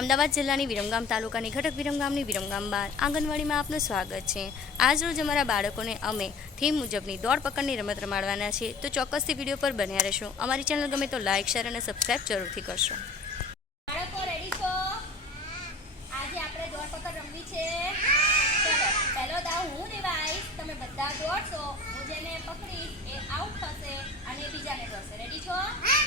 અમદાવાદ જિલ્લાની વિરમગામ તાલુકાની ઘટક વિરમગામની વિરમગામ બાર આંગણવાડીમાં આપનું સ્વાગત છે. આજ રોજ અમારા બાળકોને અમે થીમ મુજબની દોડ પકડની રમત રમાડવાના છે તો ચોક્કસથી વીડિયો પર બન્યા રહેશો. અમારી ચેનલ ગમે તો લાઇક શેર અને સબસ્ક્રાઇબ જરૂરથી કરશો. બાળકો રેડી છો? આજે આપણે દોડ પકડ રમવી છે. ચલો, પહેલો દાવ હું દેવાઈશ તમે બધા દોડશો. હું જેને પકડીશ એ આઉટ થશે અને બીજાને દોડશે રેડી છો? આવો